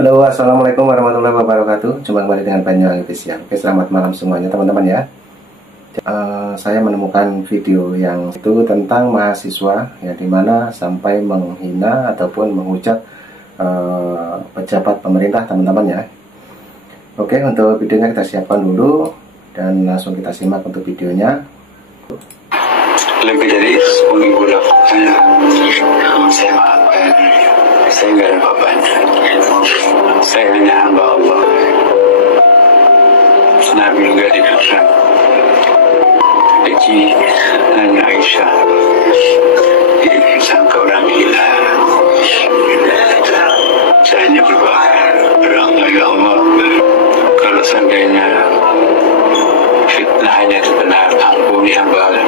Halo, assalamualaikum warahmatullahi wabarakatuh. Jumpa kembali dengan Banyuwangi Official. Oke, selamat malam semuanya teman-teman ya. Saya menemukan video yang itu tentang mahasiswa yang dimana sampai menghina ataupun menghujat pejabat pemerintah teman-teman ya. Oke, untuk videonya kita siapkan dulu dan langsung kita simak untuk videonya. Lebih dari 10 bulan saya maafkan. Saya nggak ada apa-apanya. Saya hanya hamba Allah. Nabi juga dikatakan Haji dan Aisyah disangka orang gila. Saya hanya berdoa ya Allah, kalau seandainya fitnahnya itu benar, ampuni hamba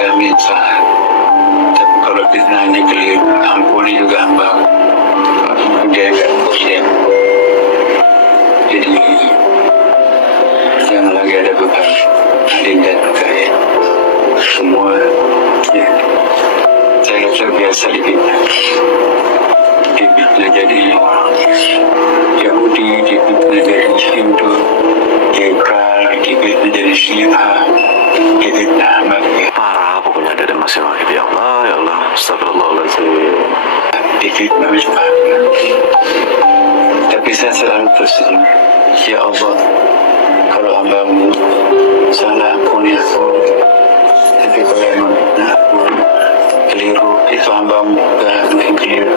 kami salah. Tapi kalau fitnahnya keliru, ampuni juga hamba menjaga muslim. Jadi jangan lagi ada beban adin dan kalian semua ya. Saya terbiasa difitnah jadi Yahudi, difitnah jadi Hindu, Liberal, difitnah jadi Syiah, difitnah Ahmadiyah. Parah pokoknya ada masalah gitu ya Allah, astagfirullahaladzim. Difitnah juga. Tapi saya selalu bersedia, ya Allah, kalau hambamu salah ampuni aku. Tapi kalau memang aku keliru, itu hambamu gak mungkin keliru.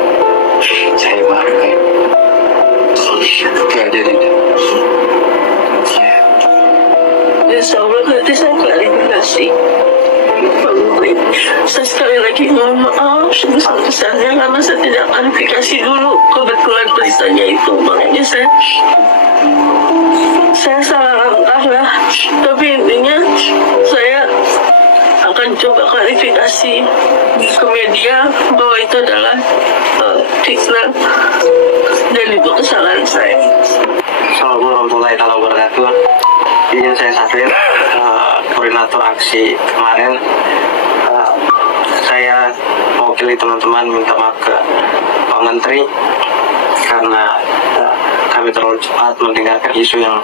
Saya maafkan. Gak jadi. Insya Allah nanti saya klarifikasi. Saya sekali lagi mohon maaf sebesar-besarnya karena saya tidak klarifikasi dulu kebetulan beritanya itu, makanya saya salah langkah lah. Tapi intinya saya akan coba klarifikasi ke media bahwa itu adalah fitnah dan itu kesalahan saya. Assalamualaikum warahmatullahi wabarakatuh. Izin saya Safir, koordinator aksi kemarin. Saya mewakili teman-teman minta maaf ke Pak Menteri karena kami terlalu cepat mendengarkan isu yang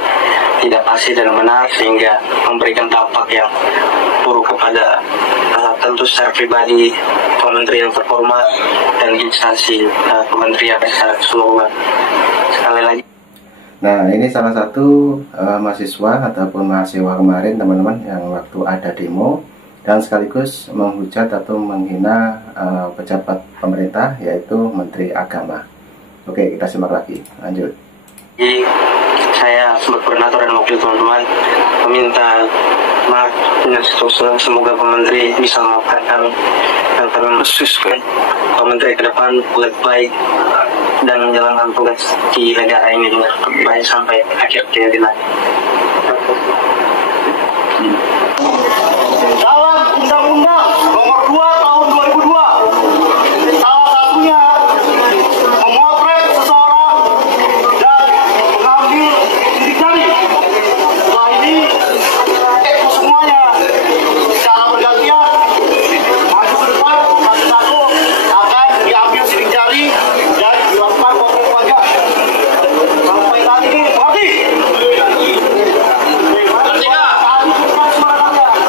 tidak pasti dan benar sehingga memberikan dampak yang buruk kepada tentu secara pribadi Pak Menteri yang terhormat dan instansi kementerian secara keseluruhan. Sekali lagi. Nah, ini salah satu mahasiswa ataupun mahasiswa kemarin teman-teman yang waktu ada demo dan sekaligus menghujat atau menghina pejabat pemerintah yaitu Menteri Agama. Oke, kita simak lagi. Lanjut. Jadi, saya sebagai koordinator dan wakil teman-teman meminta maaf dengan seterusnya. Semoga Pak Menteri bisa memaafkan kami dan kami mensususkan Pak Menteri ke depan baik-baik dan menjalankan tugas di negara ini dengan baik sampai akhir hayat nanti. Dalam Undang-Undang Nomor 2 Tahun 2002, salah satunya memotret seseorang dan mengambil sidik jari. Setelah ini, semuanya secara bergantian maju ke depan, satu-satu akan diambil sidik jari dan dilakukan potong wajah. Sampai saat ini, mengerti?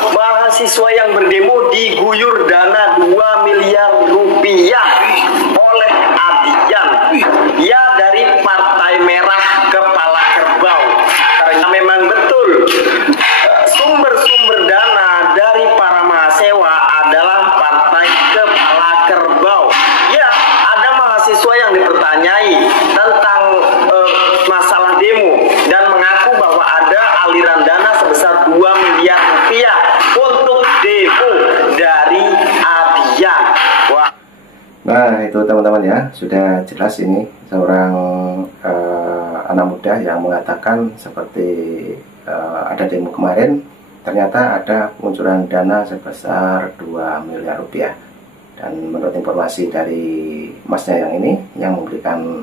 Mahasiswa yang berdemo diguyur dana 2 miliar rupiah oleh Adian, ya dari Partai Merah Kepala Kerbau. Karena memang betul sumber-sumber dana dari para mahasiswa adalah Partai Kepala Kerbau. Ya, ada mahasiswa yang dipertanyai tentang masalah demo dan mengaku bahwa ada aliran dana sebesar 2 miliar rupiah untuk demo dari Adian. Wah. Nah, itu teman-teman ya, sudah jelas ini seorang anak muda yang mengatakan seperti ada demo kemarin, ternyata ada pengucuran dana sebesar 2 miliar rupiah. Dan menurut informasi dari masnya yang ini, yang memberikan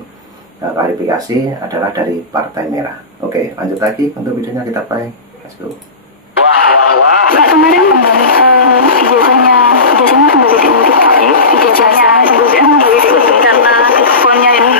klarifikasi adalah dari Partai Merah. Oke, lanjut lagi untuk videonya kita play. Let's go. Kak, kemarin ijazahnya kembali diurut. Ijazahnya kembali diurut karena ponnya ini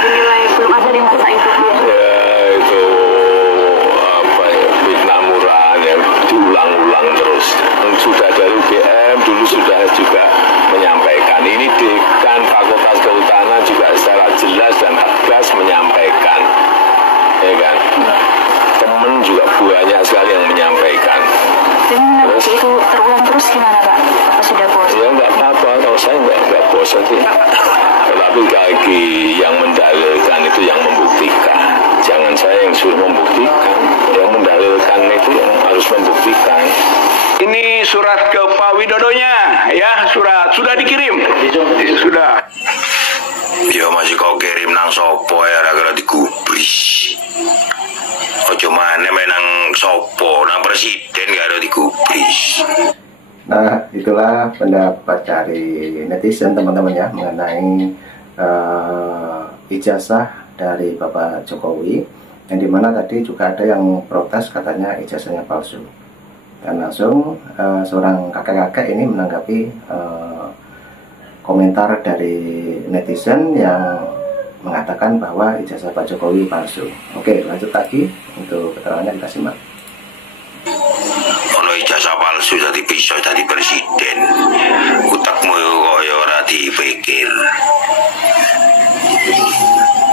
itu terulang terus gimana Pak? Apa sudah bosan? Ya nggak apa-apa, kalau saya nggak bosan sih. Tetapi bagi yang mendalilkan itu yang membuktikan. Jangan saya yang suruh membuktikan. Yang mendalilkan itu yang harus membuktikan. Ini surat ke Pak Widodonya, ya, sudah dikirim. Sudah. Ya masih kau kirim nang sopo ya gara-gara digubris. Ojo maneh menang sopo, nang presiden gak ada digubris. Nah, itulah pendapat dari netizen teman-teman ya mengenai ijazah dari Bapak Jokowi, yang dimana tadi juga ada yang protes katanya ijazahnya palsu. Dan langsung seorang kakek-kakek ini menanggapi komentar dari netizen yang mengatakan bahwa ijazah Pak Jokowi palsu. Oke, lanjut lagi untuk keterangannya kita simak. Ono ijazah palsu jadi bisa jadi presiden. Utakmu kok ya ora dipikir.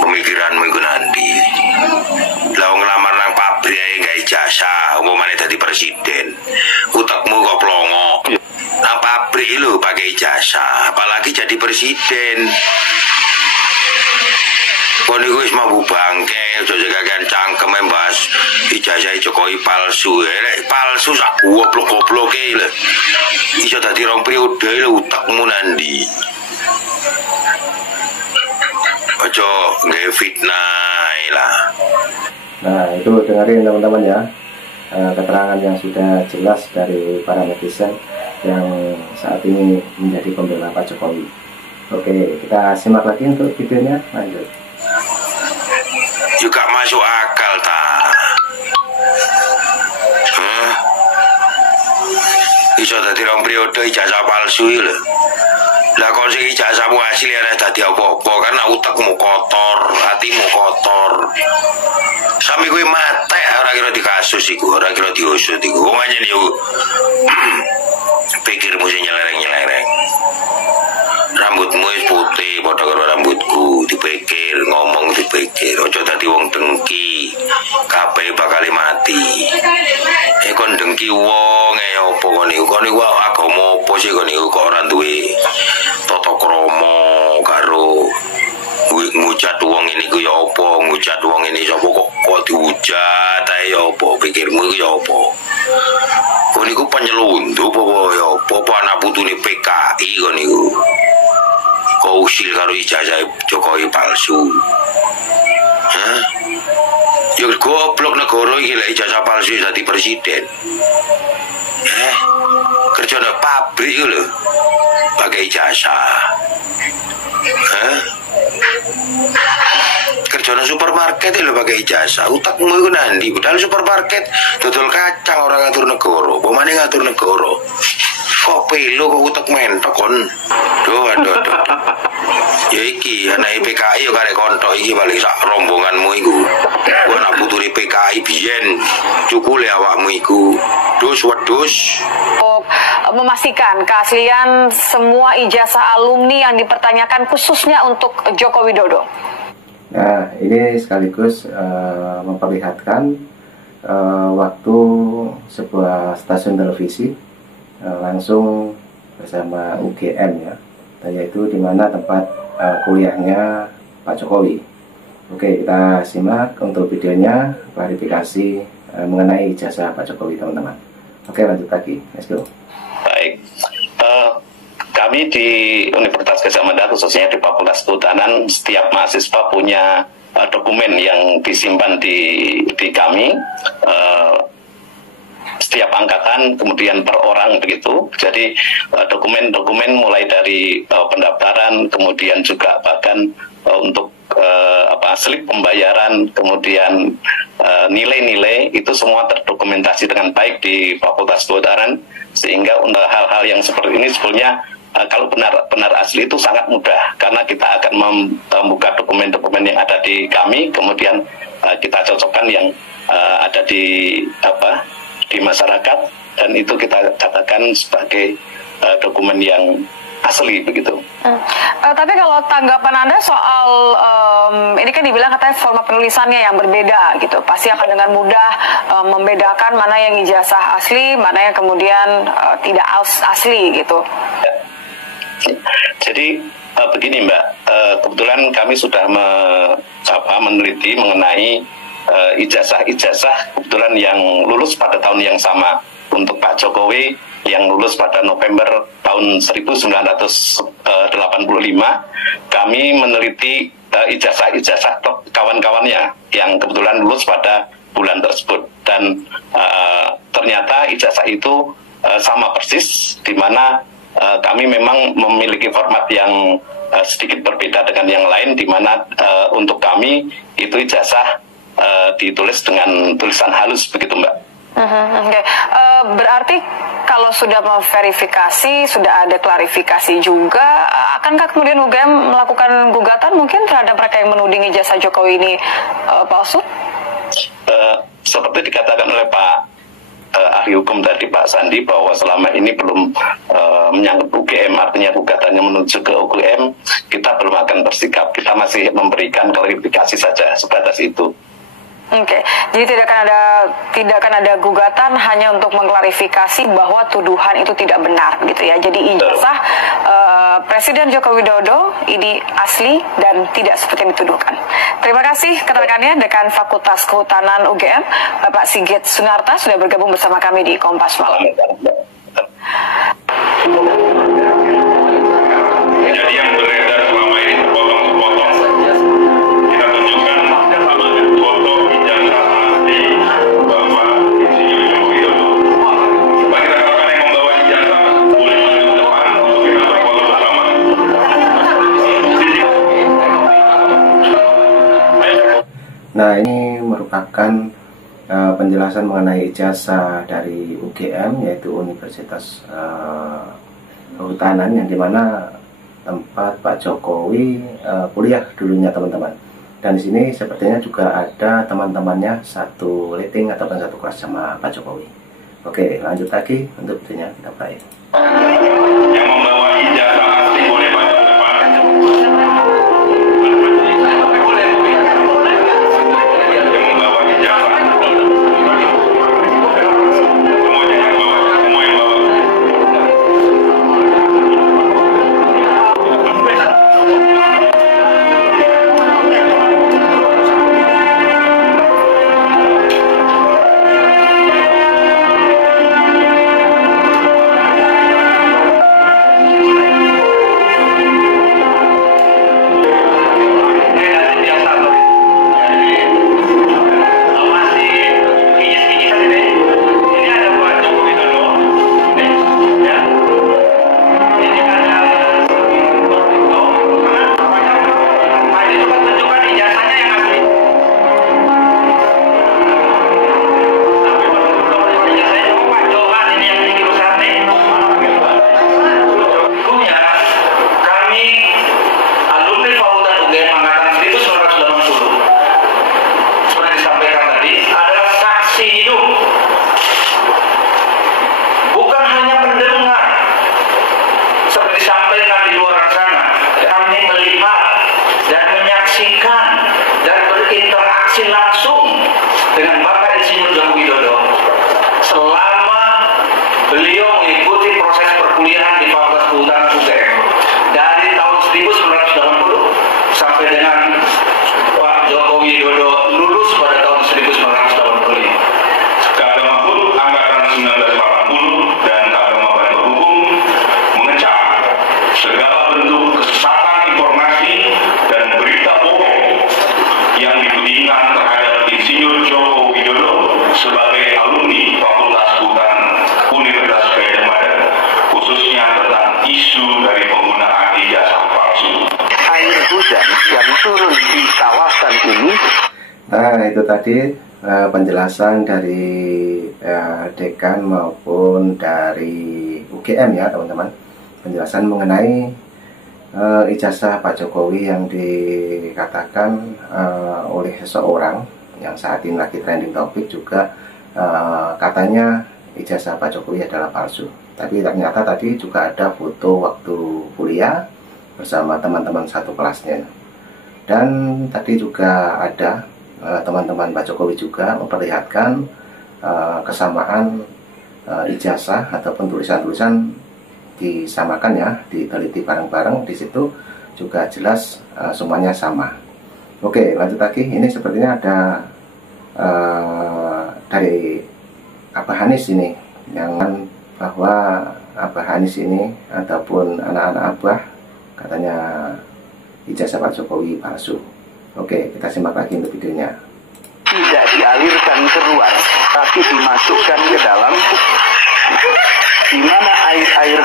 Pemikiranmu iku nanti. Lah ngelamar nang pabrik ae gak ijazah, umpamane dadi presiden. Utakmu kok plongo. Nang pabrik lho pakai ijazah, apalagi jadi presiden. Kau niku wis mampu bangke, aja kakean cangkem mbahas ijazah Jokowi palsu. Palsu sak goblok-gobloke lho. Iso dadi 2 periode lho utakmu nandi. Ojo nggak fitnah lah. Nah, itu dengerin teman-teman ya, keterangan yang sudah jelas dari para netizen yang saat ini menjadi pembela Pak Jokowi. Oke, kita simak lagi untuk videonya, lanjut. Juga masuk akal tak? Bisa dadi 2 periode ijazah palsu lho. Lah kon sing ijazahmu asli ora dadi apa-apa karena utekmu kotor, hatimu kotor. Sami kuwi mate ora kira dikasus iku, ora kira diusut iku. Wong anjen yo pikirmu sing nyelereng-nyelereng. Rambutmu wis putih padha karo rambutku, dipikir, ngomong dipikir, aja dadi wong dengki. Kabeh bakal mati. Kon dengki wong apa kon niku? Kon niku agama apa sih kon niku kok ora duwe tata krama karo ngucat wong ini ku ya apa? Ngucat wong ini sapa kok diujat ae ya apa? Pikirmu ku ya apa? Kon niku penyelundup apa ya apa anak putune PKI kon niku. Kok usil karo ijazah Jokowi palsu. Hah? Ya goblok negara iki lek ijazah palsu dadi presiden. Kerja di pabrik lho pakai ijazah. Kerja di supermarket lho pakai ijazah. Utakmu iku nandi padahal supermarket dodol kacang orang ngatur negara. Pemane ngatur negara. Kok pelo kok utek mentok kon. Aduh. Ya iki anak PKI yo karek kontok iki balik sak rombonganmu iku. Ku anak putune PKI biyen cukule awakmu iku. Wedus. Memastikan keaslian semua ijazah alumni yang dipertanyakan khususnya untuk Joko Widodo. Nah, ini sekaligus memperlihatkan waktu sebuah stasiun televisi langsung bersama UGM ya, yaitu di mana tempat kuliahnya Pak Jokowi. Oke, kita simak untuk videonya klarifikasi mengenai ijazah Pak Jokowi, teman-teman. Oke, lanjut lagi, let's go. Baik, kami di Universitas Gadjah Mada khususnya di Fakultas Kehutanan, setiap mahasiswa punya dokumen yang disimpan di kami. Setiap angkatan kemudian per orang begitu. Jadi dokumen-dokumen mulai dari pendaftaran, kemudian juga bahkan untuk slip pembayaran, kemudian nilai-nilai itu semua terdokumentasi dengan baik di Fakultas Kehutanan, sehingga untuk hal-hal yang seperti ini sebetulnya kalau benar asli itu sangat mudah, karena kita akan membuka dokumen-dokumen yang ada di kami, kemudian kita cocokkan yang ada di masyarakat, dan itu kita katakan sebagai dokumen yang asli begitu. Tapi kalau tanggapan Anda soal ini kan dibilang katanya format penulisannya yang berbeda gitu, pasti akan dengan mudah membedakan mana yang ijazah asli, mana yang kemudian tidak asli gitu. Jadi begini Mbak, kebetulan kami sudah meneliti mengenai ijazah-ijazah kebetulan yang lulus pada tahun yang sama. Untuk Pak Jokowi yang lulus pada November tahun 1985, kami meneliti ijazah-ijazah kawan-kawannya yang kebetulan lulus pada bulan tersebut, dan ternyata ijazah itu sama persis, di mana kami memang memiliki format yang sedikit berbeda dengan yang lain, di mana untuk kami itu ijazah ditulis dengan tulisan halus begitu Mbak. Okay. Berarti kalau sudah memverifikasi, sudah ada klarifikasi juga, akankah kemudian UGM melakukan gugatan mungkin terhadap mereka yang menuding ijazah Jokowi ini palsu? Seperti dikatakan oleh Pak ahli hukum tadi Pak Sandi, bahwa selama ini belum menyangkut UGM, artinya gugatannya menuju ke UGM, kita belum akan bersikap, kita masih memberikan klarifikasi saja sebatas itu. Oke, jadi tidak akan ada gugatan hanya untuk mengklarifikasi bahwa tuduhan itu tidak benar, gitu ya. Jadi ijazah Presiden Joko Widodo ini asli dan tidak seperti yang dituduhkan. Terima kasih keterangannya Dekan Fakultas Kehutanan UGM, Bapak Sigit Sunarta, sudah bergabung bersama kami di Kompas Malam. Jadi yang beredar selama ini sepotong-sepotong. Kita tunjukkan foto ijazah asli Bapak Insinyur Joko Widodo. Bagi rekan-rekan yang membawa ijazah, boleh maju ke depan untuk kita berfoto bersama. Nah, ini merupakan penjelasan mengenai ijazah dari UGM, yaitu Universitas Kehutanan, yang dimana tempat Pak Jokowi kuliah dulunya teman-teman. Dan di sini sepertinya juga ada teman-temannya satu letting ataupun satu kelas sama Pak Jokowi. Oke, lanjut lagi untuk videonya kita play. Yang membawa ijazah asli boleh maju ke depan. Nah, itu tadi penjelasan dari dekan maupun dari UGM ya teman-teman. Penjelasan mengenai ijazah Pak Jokowi yang dikatakan oleh seseorang yang saat ini lagi trending topik juga, katanya ijazah Pak Jokowi adalah palsu. Tapi ternyata tadi juga ada foto waktu kuliah bersama teman-teman satu kelasnya. Dan tadi juga ada teman-teman Pak Jokowi juga memperlihatkan kesamaan ijazah ataupun tulisan-tulisan disamakan ya, diteliti bareng-bareng. Di situ juga jelas semuanya sama. Oke, lanjut lagi. Ini sepertinya ada dari Abah Hanis ini, yang bahwa Abah Hanis ini ataupun anak-anak Abah katanya ijazah Pak Jokowi palsu. Oke, kita simak lagi untuk videonya. Tidak dialirkan keluar, tapi dimasukkan ke dalam, di mana air-air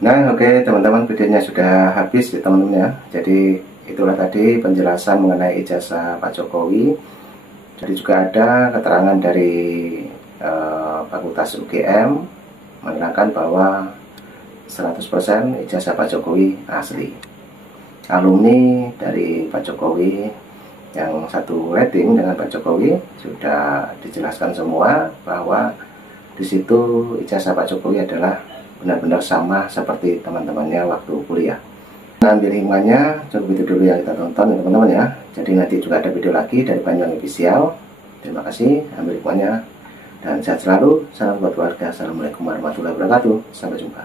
Nah, oke teman-teman, videonya sudah habis ya teman-teman ya. Jadi itulah tadi penjelasan mengenai ijazah Pak Jokowi. Jadi juga ada keterangan dari Fakultas UGM menerangkan bahwa 100% ijazah Pak Jokowi asli. Alumni dari Pak Jokowi yang satu rating dengan Pak Jokowi sudah dijelaskan semua bahwa di situ ijazah Pak Jokowi adalah benar-benar sama seperti teman-temannya waktu kuliah. Ambil hikmahnya, cukup itu dulu yang kita tonton ya teman-teman ya. Jadi nanti juga ada video lagi dari Banyuwangi Official. Terima kasih, ambil hikmahnya dan sehat selalu. Salam buat keluarga. Assalamualaikum warahmatullahi wabarakatuh. Sampai jumpa.